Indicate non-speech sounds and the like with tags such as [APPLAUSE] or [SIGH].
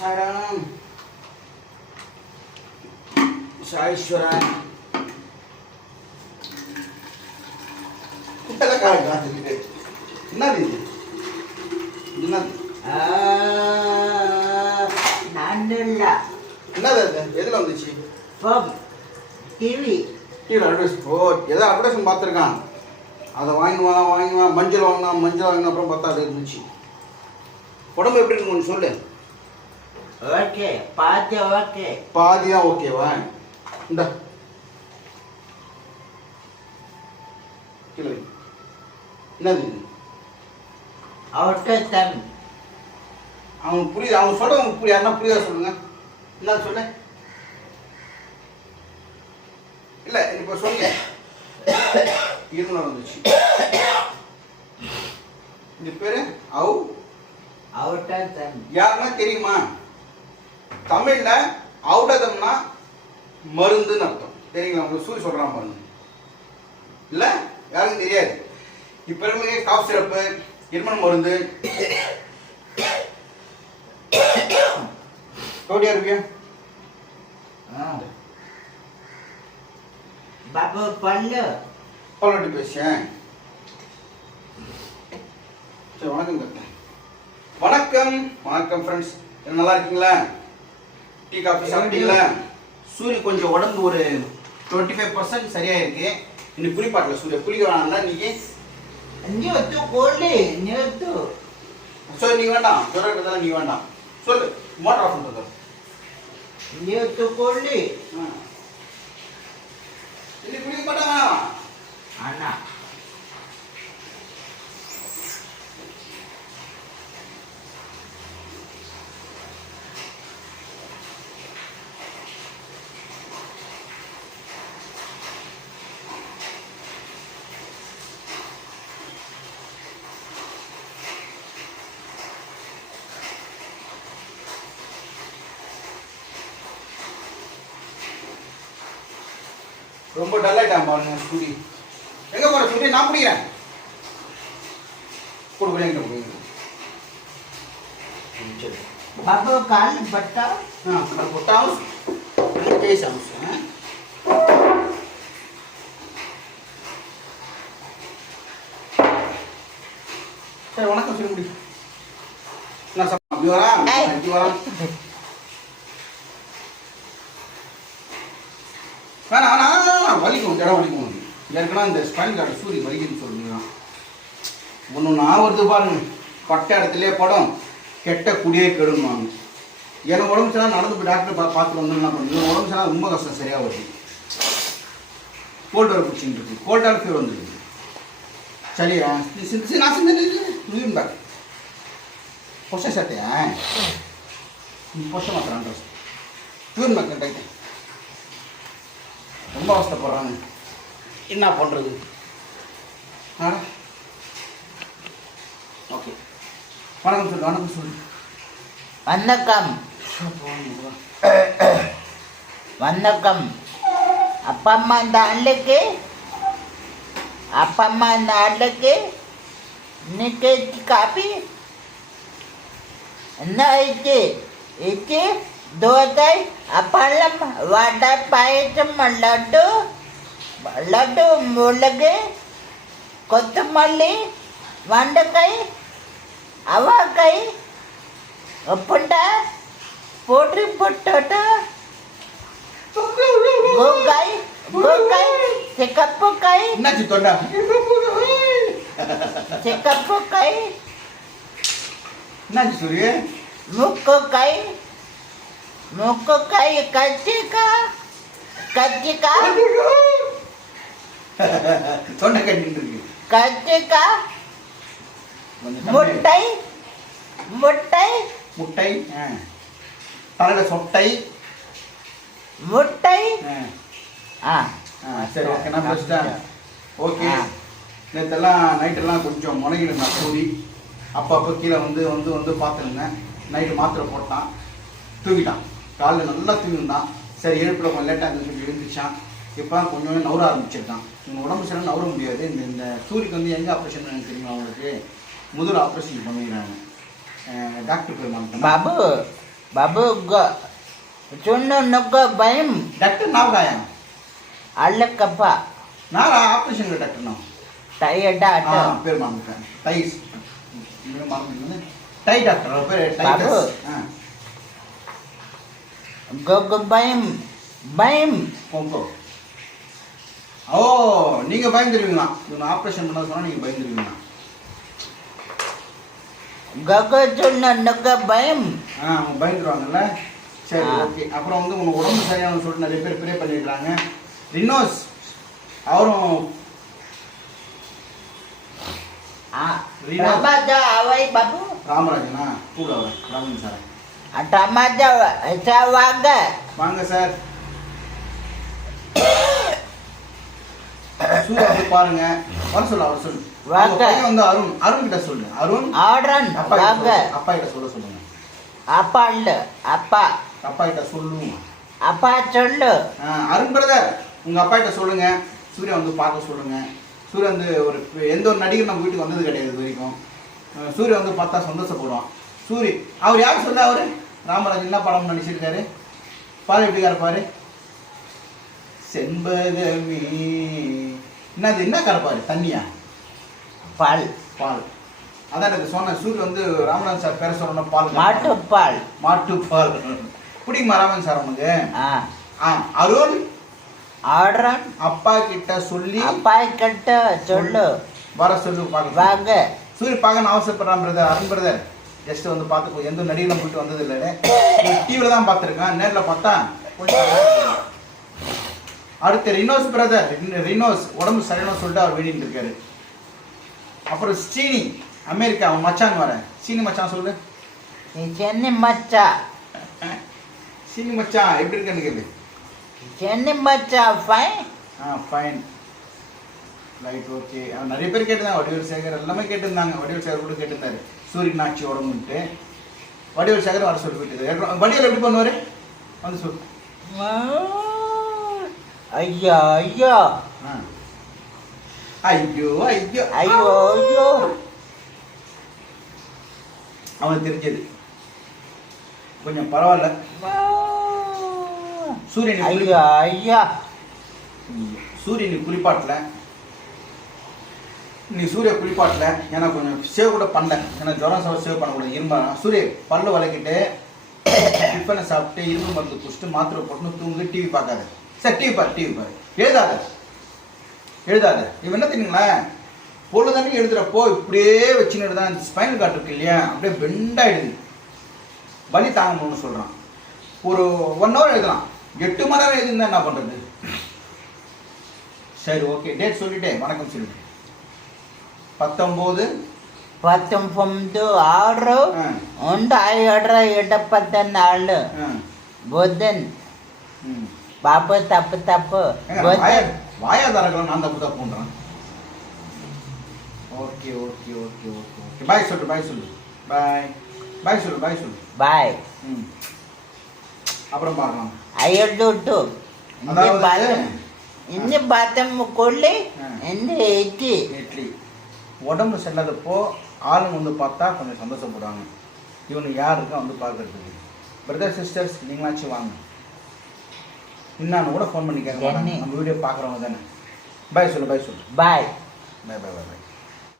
சாய்ராம் சாய்ஸ்வரன் என்னது இது என்னது என்னது எதில் வந்துச்சு டிவி கீழே அட்ரஸ் ஓ ஏதோ அட்ரஸ் பார்த்துருக்கான் அதை வாங்கினுவான் வாங்கினுவான் மஞ்சள் வாங்கினா மஞ்சள் வாங்கினா அப்புறம் பார்த்தா அது இருந்துச்சு உடம்பு எப்படி இருக்கு கொஞ்சம் சொல்லு ஓகே பார்த்து ஓகே? பாதியா ஓகேவா? இந்த. கீழே வை. என்னது அவுட்டர் தம் அவனுக்கு புரியுது அவன் சொல்றவங்க புரியுது. யாருன்னா புரியுதா சொல்லுங்க. என்ன சொல்லு. இல்ல இப்போ சொல்லுங்க. இருமல் வந்துச்சு இது பேரு? அவு? அவுட்டர் தம் யாருன்னா தெரியுமா? தமிழ்ல ஔடதம்னா மருந்துன்னு அர்த்தம். தெரியுங்களா? உங்களுக்கு சூரிய சொல்றான் பாருங்க இல்ல? யாருக்கும் தெரியாது. இப்ப இருக்க காஃப் சிரப்பு இருமல் மருந்து. கவுடியா இருப்பியா பாபு பல்லு பல்லவட்டி பேசியேன் சரி வணக்கம் கத்த வணக்கம். வணக்கம் ஃப்ரெண்ட்ஸ் நல்லா இருக்கீங்களா? டீ காஃபி சாப்பிட்டீங்களா? சூரிய கொஞ்சம் உடம்பு ஒரு டுவெண்ட்டி ஃபைவ் பர்சன்ட் சரியா இருக்கு இன்னைக்கு குளிப்பாட்டில் சூரிய. குளிக்க வேணாம்ல இன்னைக்கு? நிறுத்து கோழி நிறுத்து சரி நீ வேண்டாம். சொல்றதுலாம் நீ வேண்டாம். சொல்லு. மோட்டர் ஆஃப் பண்ணுறது நிறுத்து கோழி இன்னைக்கு குளிக்க மாட்டாங்க அண்ணா. ரொம்ப டல்லாயிட்டான் பாருங்க சுண்டி எங்கே போகிற சுண்டி நான் பிடிக்கிறேன். கொடு விளையாண்டு போய் வணக்கம் [LAUGHS] ஆனால் வலிக்கும் ஜடம் வலிக்கும் ஏற்கனவே இந்த ஸ்பைன் கார்டு சூரி வலிக்குன்னு சொல்லுங்க ஒன்று நான் வருது பாருங்க. பட்ட இடத்துலே படம். கெட்ட குடியே கெடுமாங்க எனக்கு உடம்பு சரியாக நடந்து போய் டாக்டர் பா பார்த்துட்டு வந்து என்ன பண்ணுறது? உடம்பு சரியாக ரொம்ப கஷ்டம் சரியாக வருது கோல்டு வர பிடிச்சிட்டு இருக்கு. கோல்டால் ஃபீவர் வந்துருக்கு சரியா சிந்து நான் செஞ்சேன் நீயும் பாரு. பொச சட்டையா நீ மாத்திரம் ட்ரெஸ் டியூன் டைட்டு ரொம்ப அவஸ்தைப்படுறாங்க. என்ன பண்ணுறது ஆ? ஓகே. வணக்கம் சொல்லு வணக்கம் சொல்லு வணக்கம். வணக்கம். அப்பா அம்மா இந்த ஆளுக்கு அப்பா அம்மா இந்த ஆளுக்கு இன்னைக்கு காப்பி என்ன ஆயிடுச்சு இட்லி தோசை அப்பளம் வடை பாயசம் லட்டு லட்டு மிளகு கொத்தமல்லி வெண்டைக்காய் அவக்காய் புண்ட போட்டு பொட்டோட்டோ கோகாய் கோகாய் சிக்கப்புக்காய் சிக்கப்புக்காய் முக்குக்காய் முக்குக்காய் கத்திக்காய் கத்திக்காய் தொண்டை கட்டிட்டு இருக்கு தண்ணி. முட்டை முட்டை. முட்டை. தலையில சொட்டை. முட்டை. ஆ. சரி ஓகே நான் பேசிட்டேன். ஓகே. நேற்றெல்லாம் நைட்டெல்லாம் கொஞ்சம் முனைகிருந்தான் கூடி அப்பப்போ கீழே வந்து வந்து வந்து பார்த்துருந்தேன். நைட்டு மாத்திரை போட்டான். தூங்கிட்டான் காலைல நல்லா தூங்கிருந்தான் சரி எழுப்பில் கொஞ்சம் லேட்டாக இருந்து சொல்லி எழுந்திரிச்சான் இப்போ தான் கொஞ்சம் கொஞ்சம் நவர ஆரம்பிச்சிருக்கான் உங்கள் உடம்பு சரியாக நவர முடியாது இந்த இந்த சூரிக்கு வந்து எங்கே ஆப்ரேஷன் பண்ணு தெரியுமா அவங்களுக்கு முதல் ஆப்ரேஷன் பண்ணிக்கிறாங்க டாக்டர் பேர் மாட்டேன் பாபு బాబు గ- చున్ను నొక్క భయం డాక్టర్ నావు కాయా అల్లకప్ప நான் ஆப்ரேஷன் டாக்டர் நான் టైట ஆ అట பேர் மறந்துட்டேன் டைஸ் இவரு மறந்துட்டேன் டை டாக்டர் அவர் go go பயம் பயம் போங்கோ. ஓ நீங்கள் பயந்துருவீங்களா? இவங்க ஆப்ரேஷன் பண்ண சொன்னால் நீங்கள் பயந்துருவீங்களா? கக சொன்ன பயம் ஆ அவங்க பயந்துருவாங்கல்ல? சரி அப்புறம் வந்து உங்கள் உடம்பு சரியானு சொல்லிட்டு நிறைய ப்ரே பண்ணியிருக்கிறாங்க ரினோஸ் அவரும் ராமராஜனா? கூட அவர். ராமன் சார். டமாட்டா சார் வாங்க வாங்க சார். சூப்பர் பாருங்க. வர சொல்லு அவர் சொல்லு. வந்து அருண். அருண் கிட்ட சொல்லு. அருண்? அருண் அப்பா வாங்க. அப்பா கிட்ட சொல்ல சொல்லுங்க. அப்பா இல்ல அப்பா. அப்பா கிட்ட சொல்லுங்க. அப்பா சொல்லு. அருண் பிரதர் உங்க அப்பா கிட்ட சொல்லுங்க. சூர்யா வந்து பார்க்க சொல்லுங்க. சூர்யா வந்து ஒரு எந்த ஒரு நடிகர் நம்ம வீட்டுக்கு வந்தது கிடையாது இது வரைக்கும். சூர்யா வந்து பார்த்தா சந்தோஷப்படுவான். சூரி அவர் யாரு சொல்ல அவரு? ராமராஜ் என்ன படம் நடிச்சிருக்காரு? பாரு எப்படிக்கார பாரு? செண்பகமே என்னது என்ன கரப்பாரு தண்ணியா? பால். பால். அதான் எனக்கு சொன்ன சூரிய வந்து ராமநாதன் சார் பேர சொல்லணும் பால் மாட்டு பால் மாட்டுப்பால். மாட்டுப்பால். பிடிக்குமா ராமன் சார் உனக்கு? ஆ. அருள் ஆடுறான் அப்பா கிட்ட சொல்லி அப்பா கிட்ட சொல்லு. வர சொல்லு வாங்க. சூரிய பார்க்க அவசரப்படுறான் பிரதர் அருண் பிரதர் ஜஸ்ட் வந்து பார்த்து எந்த நடிகரும் போயிட்டு வந்தது இல்லை டிவியில் தான் பார்த்துருக்கேன். நேரில் பார்த்தா அடுத்து ரினோஸ் பிரதர் ரினோஸ் உடம்பு சரியான சொல்லிட்டு அவர் வெளியிட்டு இருக்காரு. அப்புறம் ஸ்ரீனி அமெரிக்கா அவன் மச்சான் வரேன் சீனி மச்சான் சொல்லு. சென்னை மச்சா. சீனி மச்சான் எப்படி இருக்கன்னு கேட்டு சென்னை மச்சா ஃபைன் ஆ ஃபைன் ரைட் ஓகே நிறைய பேர் கேட்டிருந்தாங்க வடிவேல் சேகர் எல்லாமே கேட்டிருந்தாங்க. வடிவேல் சேகர் கூட கேட்டிருந்தாரு. சூரியனாட்சி உடம்புன்ட்டு வடிவேல் சேகர் வர சொல்லி போயிட்டு வடிவேல் எப்படி பண்ணுவார்? வந்து சொல். ஐயா ஐயா. ஐயோ ஐயோ. ஐயோ ஐயோ. அவனுக்கு தெரிஞ்சது. கொஞ்சம் பரவாயில்ல. சூரியன் ஐயா ஐயா. சூரியன் குளிப்பாட்டில். நீ சூரிய குளிப்பாட்டல ஏன்னா கொஞ்சம் சேவ் கூட பண்ணல. ஏன்னா ஜுரம் சவ சேவ் பண்ணக்கூடாது. இரும்பா சூரிய பல்லு வளைக்கிட்டு [COUGHS] டிஃபனை சாப்பிட்டு இரும்பு மருந்து குடிச்சிட்டு மாத்திரை போட்டுன்னு தூங்கு டிவி பார்க்காத. சரி டிவி பாரு டிவி பாரு. எழுதாத. எழுதாத. இவன் என்ன தெரியுங்களா? பொழுதானே எழுதுறப்போ இப்படியே வச்சுன்னு தான் ஸ்பைனல் கார்டு இருக்கு இல்லையா? அப்படியே பெண்டாயிடுது வலி தாங்க முடியும்னு சொல்கிறான் ஒரு ஒன் ஹவர் எழுதலாம். எட்டு மணி நேரம் எழுதிருந்தா என்ன பண்ணுறது சரி ஓகே டேட் சொல்லிட்டே வணக்கம் சொல்லிட்டு பத்தொம்போது పంతొమ్మిది ఆరు ஆ, ఉండు ఏడ్ర ఎడపద్ద నాళ్ళు ஆ, బొద్దన్ ம். బాబు తప్పు తప్పు ஏங்க, வாயா బొద్దన్ வாயா தரக்கலாம் நான் தப்பு தப்புன்றான் okay okay okay okay okay bye சொல்லு பாய் சொல்லு பாய் பாய் சொல்லு பாய் சொல்லு బాయ్ ம் அப்புறம் பார்க்கலாம் అయ్యొడ్డు ఇన్ని అదావదు- బాతం ఇన్ని బాతం కొల్లి ఆ. ఇన్ని ఎక్కి இட்லி உடம்பு செல்லாதப்போ ஆளுங்க வந்து பார்த்தா கொஞ்சம் சந்தோஷப்படுவாங்க. இவனுக்கு யாருக்கும் வந்து பார்க்கறதுக்கு. பிரதர் சிஸ்டர்ஸ் நீங்களாச்சும் வாங்க. இன்னான்னு கூட ஃபோன் பண்ணி கேட்க? நம்ம வீடியோ பார்க்குறவங்க தானே. பாய் சொல்லு பாய் சொல்லு. பாய் பாய் பாய் பாய்